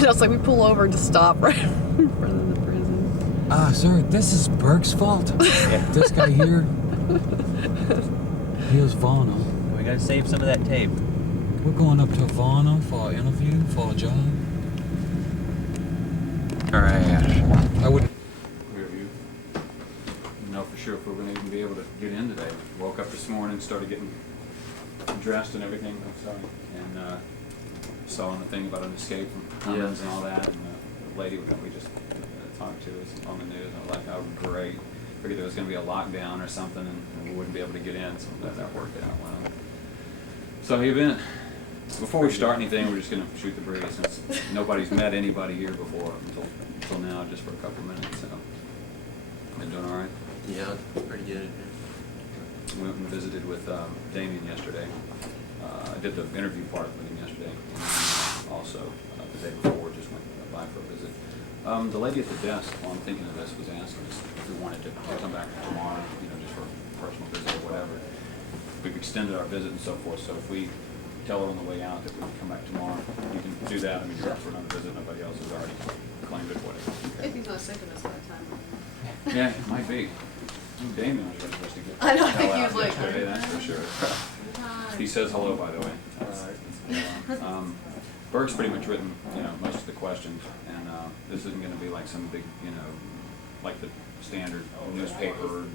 I know, it's like we pull over and just stop right in front of the prison. Sir, this is Burke's fault. This guy here, he was Varno. We gotta save some of that tape. We're going up to Varno for an interview, for a job. Alright. I would Review. Know for sure if we're going to even be able to get in today. Woke up this morning, started getting dressed and everything. I'm sorry. And saw on the thing about an escape from Cummins and all that. And the lady that we just talked to was on the news. I was like, oh, great. Figured there was going to be a lockdown or something and we wouldn't be able to get in. So that worked out well. So the event. Before we start anything, we're just going to shoot the breeze since nobody's met anybody here before until now, just for a couple minutes. So, been doing all right? Yeah, pretty good. We went and visited with Damien yesterday. I did the interview part with him yesterday. And also, the day before, just went by for a visit. The lady at the desk, while I'm thinking of this, was asking us if we wanted to come back tomorrow, just for a personal visit or whatever. We've extended our visit and so forth, so if we tell her on the way out that we can come back tomorrow, you can do that. I mean, you're up for another visit, nobody else has already claimed it, whatever. If he's not sick of us by the time. Yeah, it might be. Damien was really supposed to get I know, I the think hell he out was like, yesterday, that's for sure. He says hello, by the way. Berg's pretty much written, most of the questions, and this isn't going to be like some big, like the standard newspaper,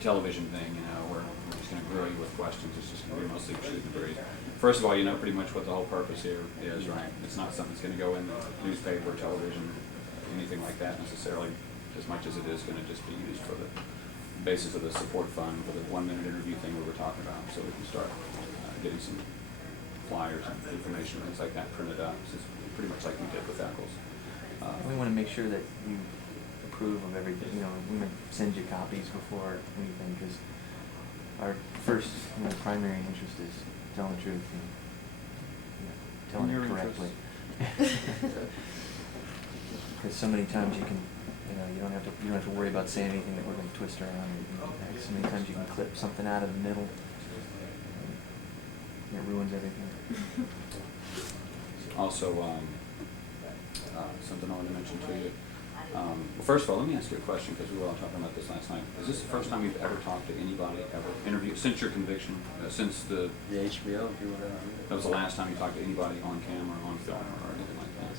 television thing, where we're just going to grill you with questions. It's just going to be mostly shooting the breeze. First of all, you know pretty much what the whole purpose here is, right? It's not something that's going to go in the newspaper, television, anything like that necessarily, as much as it is going to just be used for the basis of the support fund for the 1-minute interview thing we were talking about, so we can start getting some flyers and information, things like that printed up. It's pretty much like we did with Eccles. We want to make sure that you approve of everything. We want to send you copies before anything, because our first primary interest is telling the truth and telling it correctly. Because so many times you can, you don't have to worry about saying anything that we're going to twist around or anything like that. So many times you can clip something out of the middle, and it ruins everything. Also, something I wanted to mention to you. Well, first of all, let me ask you a question, because we were all talking about this last night. Is this the first time you've ever talked to anybody, ever interviewed, since your conviction, since the HBO, that was the last time you talked to anybody on camera, on film, or anything like that?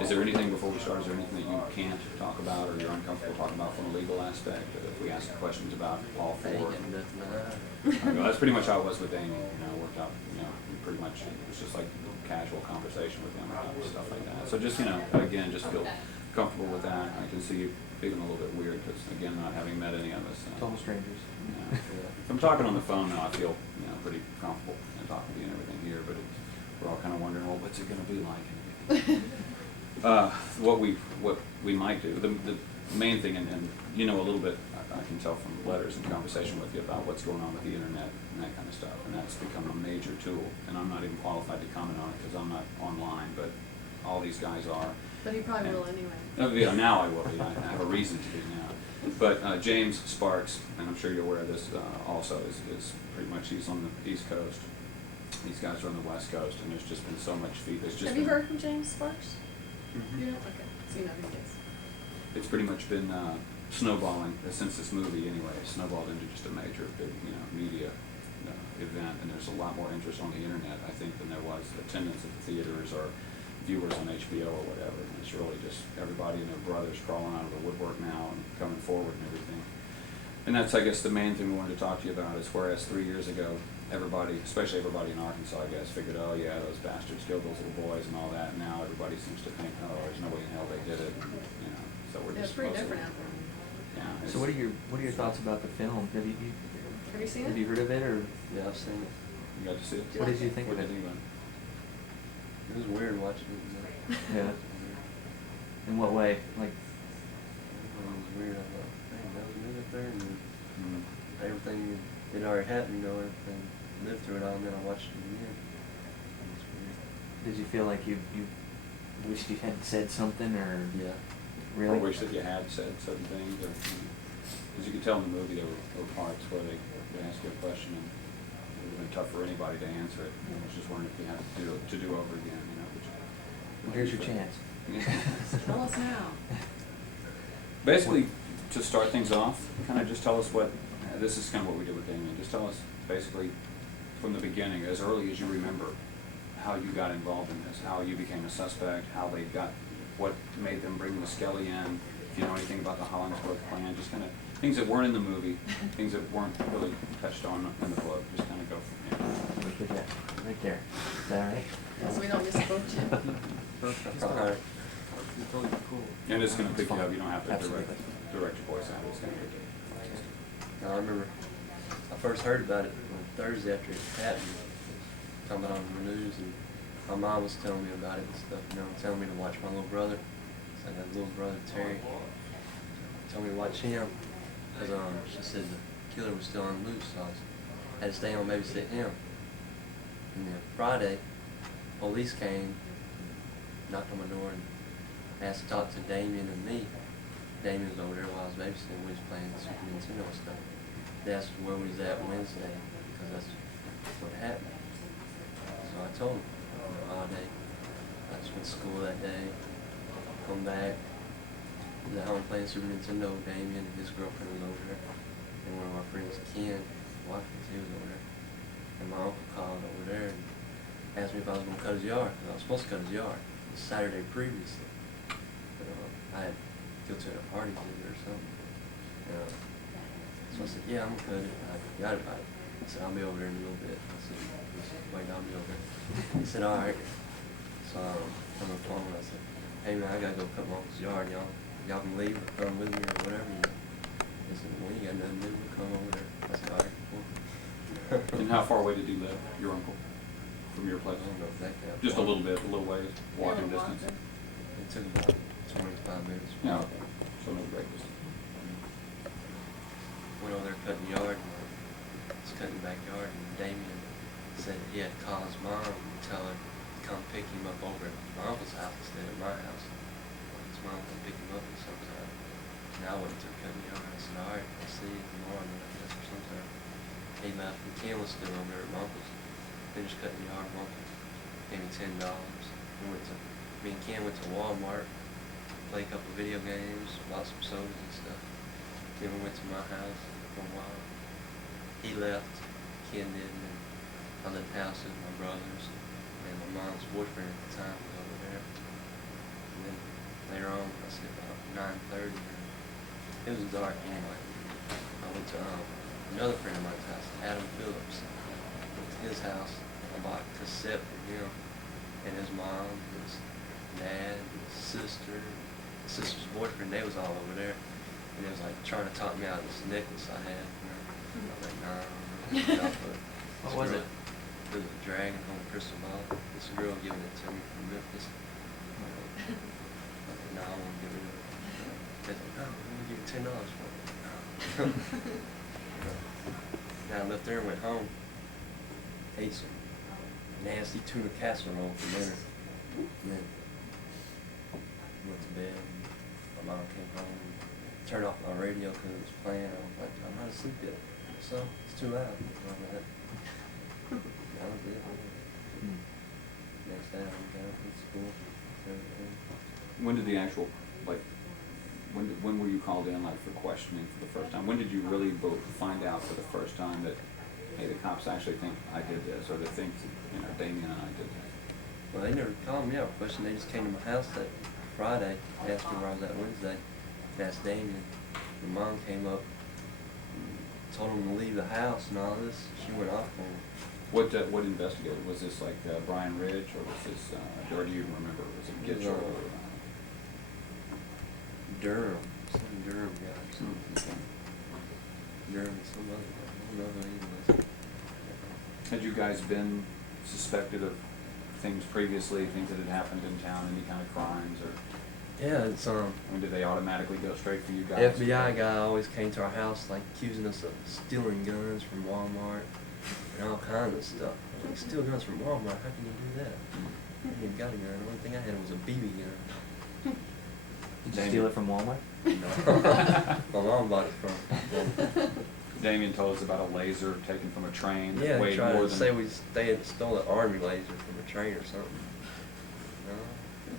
Is there anything, before we start, is there anything that you can't talk about or you're uncomfortable talking about from a legal aspect? If we ask questions about all four? Well, that's pretty much how it was with Damien. Worked out, pretty much, it was just like casual conversation with him about stuff like that. So just, again, just feel comfortable with that. I can see you feeling a little bit weird because, again, not having met any of us. Total strangers. If I'm talking on the phone now, I feel, pretty comfortable talking to you and everything here, but we're all kind of wondering, well, what's it going to be like and everything. What we might do, the main thing, and a little bit, I can tell from letters and conversation with you about what's going on with the internet and that kind of stuff, and that's become a major tool, and I'm not even qualified to comment on it because I'm not online, but all these guys are. But he probably will anyway. Yeah, now I will be. I have a reason to be now. But James Sparks, and I'm sure you're aware of this also, is pretty much, he's on the East Coast. These guys are on the West Coast, and there's just been so much Have you heard from James Sparks? Mm-hmm. You know? Okay. So you know who he is. It's pretty much been snowballing since this movie anyway. It snowballed into just a major big, media event, and there's a lot more interest on the internet, I think, than there was attendance at the theaters or viewers on HBO or whatever. And it's really just everybody and their brothers crawling out of the woodwork now and coming forward and everything. And that's, I guess, the main thing we wanted to talk to you about is whereas 3 years ago, everybody, especially everybody in Arkansas, I guess, figured, oh yeah, those bastards killed those little boys and all that. And now everybody seems to think, oh, there's no way in hell they did it. So we're It's just pretty mostly- different out there. Yeah. So what are your thoughts about the film? Have you seen have it? you heard of it, or Yeah, I've seen it. You got to see it? what did you think What of did it? you think about It was weird watching it. Yeah. In what way? Like, It was weird. I thought, dang, that was me up there, and it? everything it already happened, everything lived through it all, and then I watched it again. It was weird. did you feel like you wished you had said something, or Yeah. really? Or wish that you had said certain things, or because you could tell in the movie there were parts where they would ask you a question and it would have been tough for anybody to answer it. I was just wondering if you had to do over again, which Here's your chance. Tell us now. Basically, to start things off, kind of just tell us what, this is kind of what we did with Damien, just tell us basically from the beginning, as early as you remember, how you got involved in this, how you became a suspect, how they got, what made them bring the Skelly in, if you know anything about the Hollingsworth plan, just kind of things that weren't in the movie, things that weren't really touched on in the book, just kind of go from there. Look at that, right there. Is that all right? So we don't misquote you. It's all right. It's totally cool. And it's going to pick you up, you don't have to Absolutely. direct your voice out, it's going to pick you up. Now, I remember I first heard about it on Thursday after it happened, coming on the news, and my mom was telling me about it and stuff, you know, telling me to watch my little brother. So I got a little brother, Terry, told me to watch him, because she said the killer was still on loose, so I had to stay home and babysit him. And then Friday, police came, knocked on my door, and asked to talk to Damien and me. Damien was over there while I was babysitting. We was playing Super Nintendo and stuff. They asked where we was at Wednesday, because that's what happened. So I told him, all day. I just went to school that day, come back, was at home playing Super Nintendo with Damien, and his girlfriend was over there. And one of our friends, Ken Watkins, he was over there. And my uncle called over there and asked me if I was going to cut his yard, because I was supposed to cut his yard the Saturday previously. But I had to go to a party visit or something. So I said, yeah, I'm going to cut it. I forgot about it. He said, I'll be over there in a little bit. I said, wait, I'll be over there. He said, all right. So I'm on the phone and I said, hey man, I got to go cut my uncle's yard. Y'all can leave or come with me or whatever. He said, well, you got nothing to do. We'll come over there. I said, all right, cool. And how far away did he live, your uncle, from your place? I don't know exactly how Just a far. little bit, a little ways, walking distance? It took about 25 minutes. Yeah, okay. So no great distance. Went over there cutting yard, and was cutting the backyard, and Damien said he had to call his mom and tell her to come pick him up over at my uncle's house instead of my house. His mom come pick him up sometime. And I went to cutting yard. I said, all right, I'll see you tomorrow, I guess, or sometime. He left, and Ken was still over there at my uncle's. Finished cutting the yard, my uncle gave me $10. Me and Ken went to Walmart, played a couple of video games, bought some sodas and stuff. Then we went to my house for a while. He left, Ken did, and then I left the house with my brothers and my mom's boyfriend at the time was over there. And then later on, I said about 9:30, it was dark anyway. I went to another friend of mine's house, Adam Phillips. Went to his house. I bought a cassette for him and his mom, his dad, his sister's boyfriend. They was all over there. And they was like trying to talk me out of this necklace I had. I was like, nah. What was it? It was a dragon on a crystal ball. This girl giving it to me from Memphis. I was like, nah, I won't give it to her. They was like, no, I'm gonna give you $10 for it. Now I left there and went home. Ate some nasty tuna casserole for dinner. And then went to bed. My mom came home and turned off my radio because it was playing. I was like, I'm not asleep yet. So it's too loud. That was it. Next day I went down to school. Everything. When did the actual, like, when were you called in, like, for questioning for the first time? When did you really find out for the first time that, hey, the cops actually think I did this, or they think, Damien and I did this? Well, they never called me out for question. They just came to my house that Friday, asked me where I was at Wednesday, asked Damien. My mom came up and told him to leave the house and all this. She went off on him. What investigator? Was this like Brian Ridge, or was this, or do you remember, was it Gitchell? Durham, some Durham guy or something. Durham, some other guy. I don't know who he was. Had you guys been suspected of things previously, things that had happened in town, any kind of crimes, or? Yeah, it's When did they automatically go straight for you guys? FBI guy always came to our house like accusing us of stealing guns from Walmart and all kinds of stuff. I was like, steal guns from Walmart? How can you do that? I ain't even got a gun. The only thing I had was a BB gun. Did you steal it from Walmart? No. My mom bought it from. Damien told us about a laser taken from a train that Yeah, they weighed tried more to than... say they had stole an army laser from a train or something.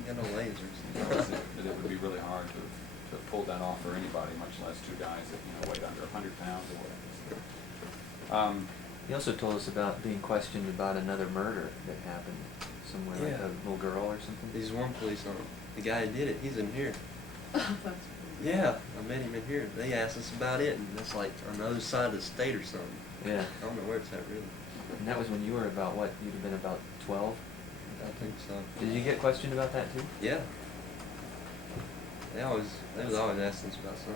No, got no lasers. That it would be really hard to have pulled that off for anybody, much less two guys that, you know, weighed under 100 pounds or whatever. He also told us about being questioned about another murder that happened somewhere, like Yeah. a little girl or something. There's one police on it. The guy who did it, he's in here. That's crazy. Yeah, I met him in here. They asked us about it, and it's like on the other side of the state or something. Yeah. I don't know where it's at really. And that was when you were about what? You'd have been about 12? I think so. Did you get questioned about that too? Yeah. They was always asking us about something.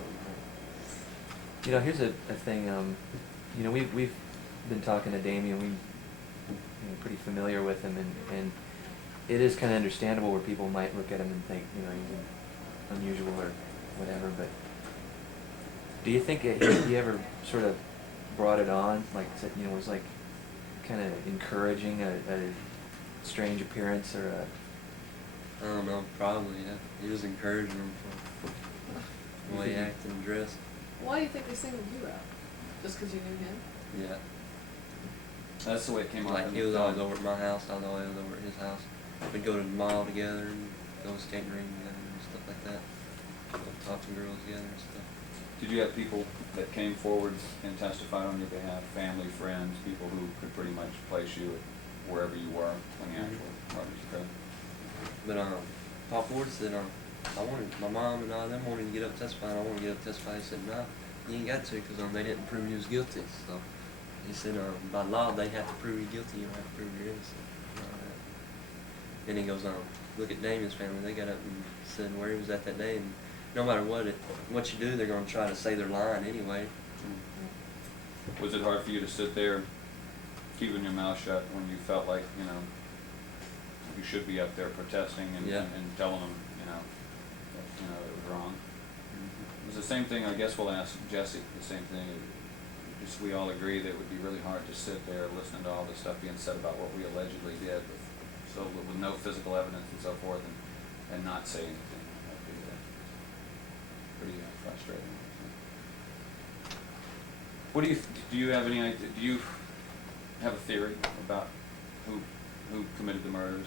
You know, here's a thing. You know, we've been talking to Damien. We're pretty familiar with him, and it is kind of understandable where people might look at him and think, you know, he's unusual or whatever. But do you think he ever sort of brought it on, like, you know, was like kind of encouraging a strange appearance or a? I don't know, probably, yeah. He was encouraging them for the way he acted and dressed. Why do you think they singled you out? Just because you knew him? Yeah. That's the way it came out. Like, he was always over at my house, I was always over at his house. We'd go to the mall together and go to skating ring together and stuff like that. Go talk to girls together and stuff. Did you have people that came forward and testified on your behalf, family, friends, people who could pretty much place you at wherever you were when the actual murders occurred? But Paul Ford said I wanted, my mom and all them wanted to get up testifying. I wanted to get up testifying. He said, no, you ain't got to, because they didn't prove you was guilty. So he said, by law they have to prove you guilty. You don't have to prove you're innocent. And all that. Then he goes on, look at Damien's family. They got up and said where he was at that day, and no matter what you do, they're going to try to say their line anyway. Was it hard for you to sit there, keeping your mouth shut when you felt like, you know, you should be up there protesting and, Yeah. and telling them, you know, that, you know, it was wrong? It was the same thing, I guess we'll ask Jesse the same thing. Just we all agree that it would be really hard to sit there listening to all the stuff being said about what we allegedly did, with no physical evidence and so forth, and not say anything. That'd be pretty frustrating. What do you have any idea? Do you have a theory about who committed the murders?